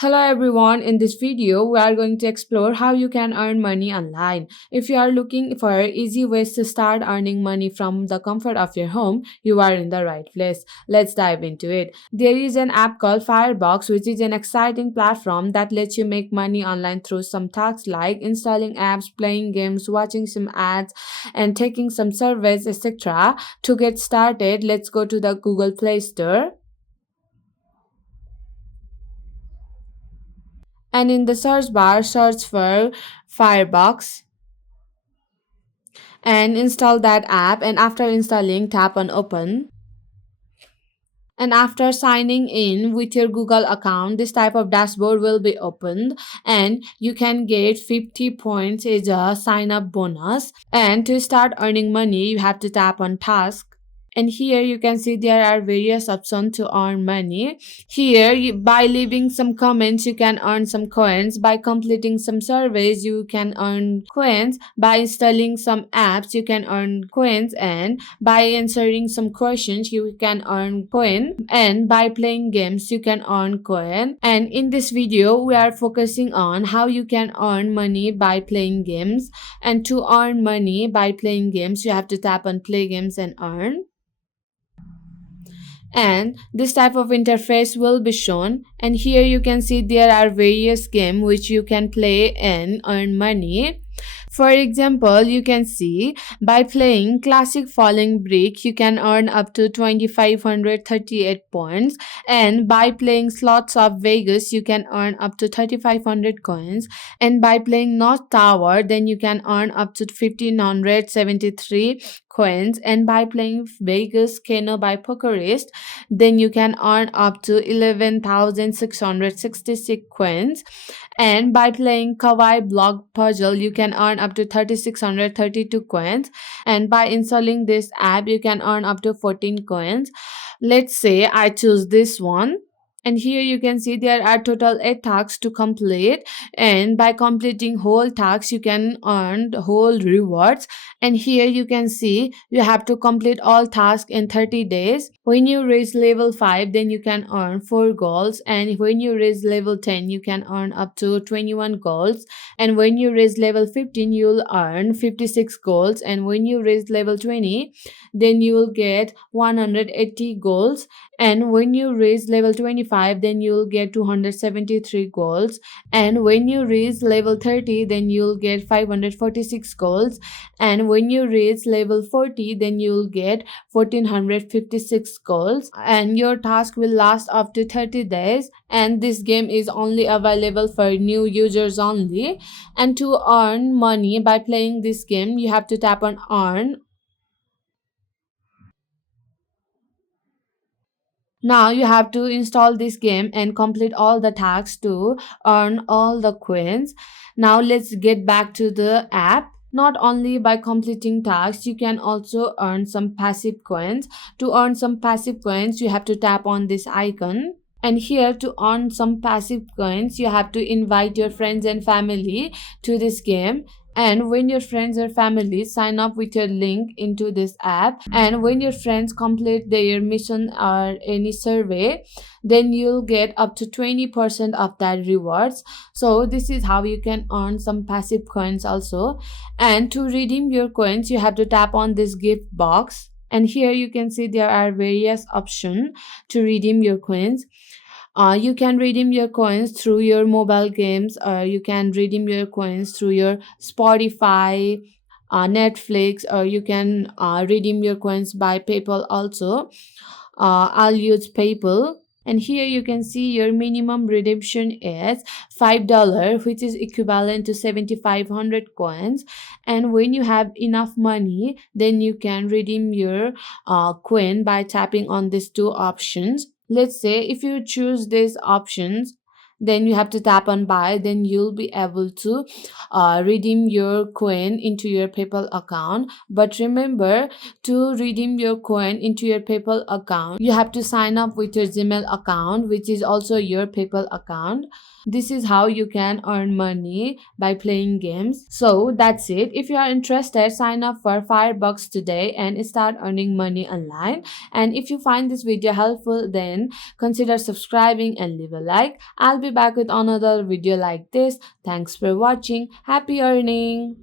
Hello everyone, in this video we are going to explore how you can earn money online. If you are looking for easy ways to start earning money from the comfort of your home, you are in the right place. Let's dive into it. There is an app called Firebox, which is an exciting platform that lets you make money online through some tasks like installing apps, playing games, watching some ads, and taking some surveys, etc. To get started, let's go to the Google Play Store. And in the search bar, search for Firebox and install that app. And after installing, tap on open. And after signing in with your Google account, this type of dashboard will be opened and you can get 50 points as a sign up bonus. And to start earning money, you have to tap on task. And here you can see there are various options to earn money. Here by leaving some comments you can earn some coins. By completing some surveys you can earn coins. By installing some apps you can earn coins, and by answering some questions you can earn coin, and by playing games you can earn coin. And in this video we are focusing on how you can earn money by playing games. And to earn money by playing games you have to tap on play games and earn. And this type of interface will be shown, and here you can see there are various games which you can play and earn money. For example, you can see by playing Classic Falling Brick, you can earn up to 2538 points, and by playing Slots of Vegas, you can earn up to 3500 coins, and by playing North Tower, then you can earn up to 1573 coins, and by playing Vegas Keno by Pokerist, then you can earn up to 11,666 coins, and by playing Kawaii Block Puzzle you can earn up to 3632 coins, and by installing this app you can earn up to 14 coins. Let's say I choose this one, and here you can see there are total 8 tasks to complete, and by completing whole tasks you can earn the whole rewards. And here you can see you have to complete all tasks in 30 days. When you reach level 5 then you can earn 4 golds, and when you reach level 10 you can earn up to 21 golds, and when you reach level 15 you'll earn 56 golds, and when you reach level 20 then you will get 180 golds, and when you reach level 25 then you'll get 273 golds, and when you reach level 30 then you'll get 546 golds, and when you reach level 40 then you'll get 1456 golds, and your task will last up to 30 days. And this game is only available for new users only. And to earn money by playing this game you have to tap on earn. Now you have to install this game and complete all the tasks to earn all the coins. Now let's get back to the app. Not only by completing tasks, you can also earn some passive coins. To earn some passive coins, you have to tap on this icon. And here to earn some passive coins, you have to invite your friends and family to this game. And when your friends or family sign up with your link into this app, and when your friends complete their mission or any survey, then you'll get up to 20% of that rewards. So this is how you can earn some passive coins also. And to redeem your coins you have to tap on this gift box, and here you can see there are various options to redeem your coins. You can redeem your coins through your mobile games, or you can redeem your coins through your Spotify, Netflix, or you can redeem your coins by PayPal also. I'll use PayPal. And here you can see your minimum redemption is $5, which is equivalent to 7500 coins. And when you have enough money then you can redeem your coin by tapping on these two options. Let's say if you choose these options, then you have to tap on buy, then you'll be able to redeem your coin into your PayPal account. But remember, to redeem your coin into your PayPal account you have to sign up with your Gmail account, which is also your PayPal account. This is how you can earn money by playing games. So that's it. If you are interested, sign up for Firebox today and start earning money online. And if you find this video helpful, then consider subscribing and leave a like. I'll be be back with another video like this. Thanks for watching. Happy earning.